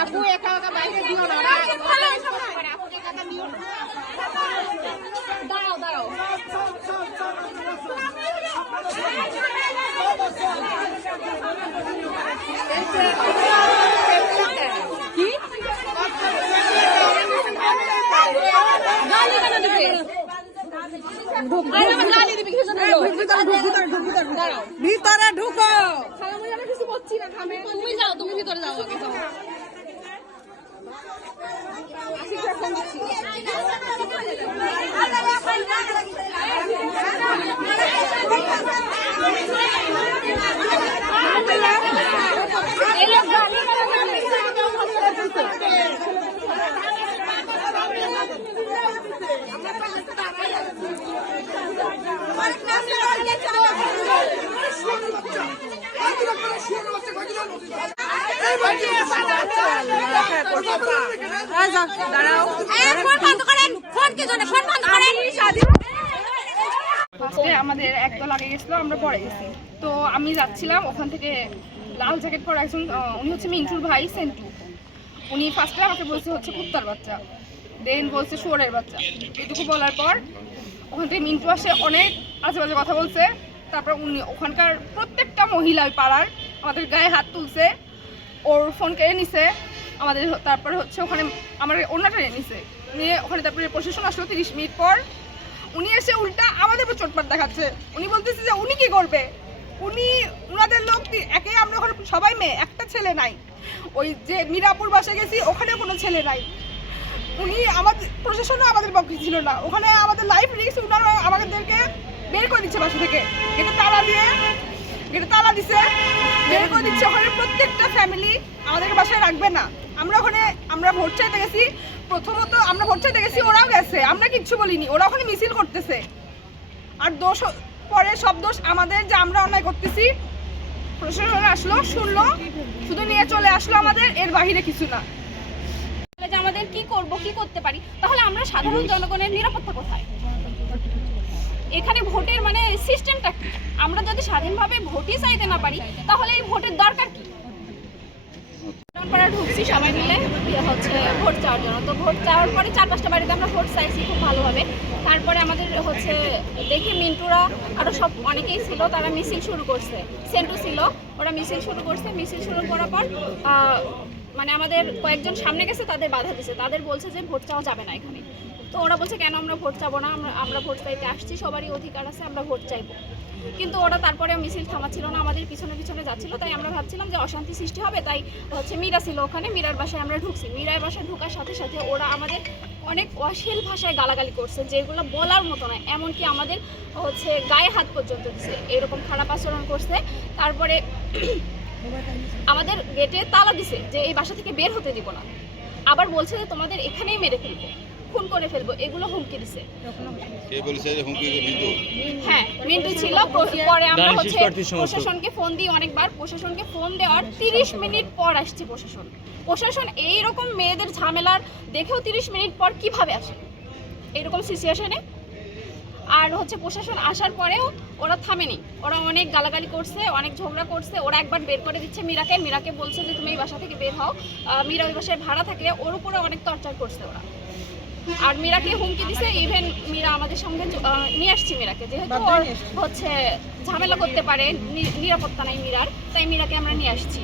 আপু একা একা বাইরে দিও না, দাঁড়াও দাঁড়াও। কি গালি কেন দিবে? ভিতরে ঢুকো। কিছু করছি না, তুমি যাও, তুমি ভিতরে যাও আগে যাও। আমাদের একদল আগে গেছিল, আমরা পরে গেছি। তো আমি যাচ্ছিলাম, ওখান থেকে লাল জ্যাকেট পরে একজন, উনি হচ্ছে মিন্টুর ভাই সেন্টু। উনি ফার্স্টে আমাকে বলছে হচ্ছে কুত্তার বাচ্চা, দেন বলছে শুয়োরের বাচ্চা। এটুকু বলার পর ওখান থেকে মিন্টু আসে, অনেক আজে বাজে কথা বলছে। তারপর উনি ওখানকার প্রত্যেকটা মহিলা ওই পাড়ার আমাদের গায়ে হাত তুলছে, ওর ফোন কেড়ে নিছে আমাদের। তারপরে হচ্ছে ওখানে আমার অন্যটা নিছে নিয়ে ওখানে, তারপরে প্রশাসন আসলো 30 মিনিট পর। উনি এসে উল্টা আমাদের উপর চোটপাট দেখাচ্ছে। উনি বলতেছে যে উনি কি করবে, উনি ওনাদের লোক একে, আমরা ওখানে সবাই মেয়ে, একটা ছেলে নাই। ওই যে মিরাপুর বাসে গেছি, ওখানে কোনো ছেলে নাই। উনি আমাদের প্রশাসনও আমাদের পক্ষে ছিল না, ওখানে আমাদের লাইফ রিস্ক। ওনারা আমাদেরকে বের করে দিচ্ছে বাসা থেকে, গেটে তালা দিছে, বের করে দিচ্ছে। ওখানে প্রত্যেকটা ফ্যামিলি আমাদের বাসায় রাখবে না। আমরা ভোট চাইতে গেছি, প্রথমত আমরা ভোট চাইতে গেছি, ওরাও গেছে, আমরা কিচ্ছু বলিনি। ওরা ওখানে মিছিল করতেছে, আর দোষ পরে সব দোষ আমাদের যে আমরা অন্যায় করতেছি। প্রশাসন আসলো, শুনলো, শুধু নিয়ে চলে আসলো আমাদের, এর বাহিরে কিছু না। যে আমাদের কি করব, কি করতে পারি, তাহলে আমরা সাধারণ জনগণের নিরাপত্তা কোথায়? এখানে ভোটের মানে সিস্টেমটা কি? আমরা যদি স্বাধীনভাবে ভোটই চাইতে না পারি, তাহলে এই ভোটের দরকার কি? ঢুকছি সবাই মিলে হচ্ছে ভোট চাওয়ার জন্য। তো ভোট চাওয়ার পরে 4-5টা বাড়িতে আমরা ভোট চাইছি খুব ভালোভাবে। তারপরে আমাদের হচ্ছে দেখি মিন্টুরা আরও সব অনেকেই ছিল, তারা মিছিল শুরু করছে। সেন্টু ছিল, ওরা মিছিল শুরু করছে। মিছিল শুরু করার পর মানে আমাদের কয়েকজন সামনে গেছে, তাদের বাধা দিছে। তাদের বলছে যে ভোট চাওয়া যাবে না এখানে। তো ওরা বলছে কেন আমরা ভোট চাবো না, আমরা ভোট চাইতে আসছি, সবারই অধিকার আছে, আমরা ভোট চাইবো। কিন্তু ওরা তারপরে মিছিল থামাচ্ছিল না, আমাদের পিছনে পিছনে যাচ্ছিল। তাই আমরা ভাবছিলাম যে অশান্তি সৃষ্টি হবে, তাই হচ্ছে মীরা ছিল ওখানে, মীরার বাসায় আমরা ঢুকছি। মীরার বাসায় ঢোকার সাথে সাথে ওরা আমাদের অনেক অশ্লীল ভাষায় গালাগালি করছে, যেগুলো বলার মতো নয়। এমনকি আমাদের হচ্ছে গায়ে হাত পর্যন্ত দিচ্ছে, এরকম খারাপ আচরণ করছে। তারপরে আমাদের গেটে তালা দিছে যে এই বাসা থেকে বের হতে দিব না। আবার বলছে যে তোমাদের এখানেই মেরে ফেলবো, খুন করে ফেলবো, এগুলো হুমকি দিছে। হ্যাঁ, মিন্টু ছিল। পরে আমরা হচ্ছে প্রশাসনকে ফোন দিই অনেকবার। প্রশাসনকে ফোন দেওয়ার 30 মিনিট পর আসছে প্রশাসন এইরকম মেয়েদের ঝামেলার দেখেও 30 মিনিট পর কিভাবে আসে এইরকম সিচুয়েশনে? আর হচ্ছে প্রশাসন আসার পরেও ওরা থামেনি, ওরা অনেক গালাগালি করছে, অনেক ঝগড়া করছে। ওরা একবার বের করে দিচ্ছে মীরাকে বলছে যে তুমি এই বাসা থেকে বের হও। মীরা ওই বাসায় ভাড়া থাকে, ওর উপরে অনেক টর্চার করছে ওরা। আর মীরাকে হুমকি দিছে। ইভেন মীরা আমাদের সঙ্গে নিয়ে আসছি মীরাকে, যেহেতু ওর হচ্ছে ঝামেলা করতে পারে, নিরাপত্তা নাই মীরার, তাই মীরাকে আমরা নিয়ে আসছি।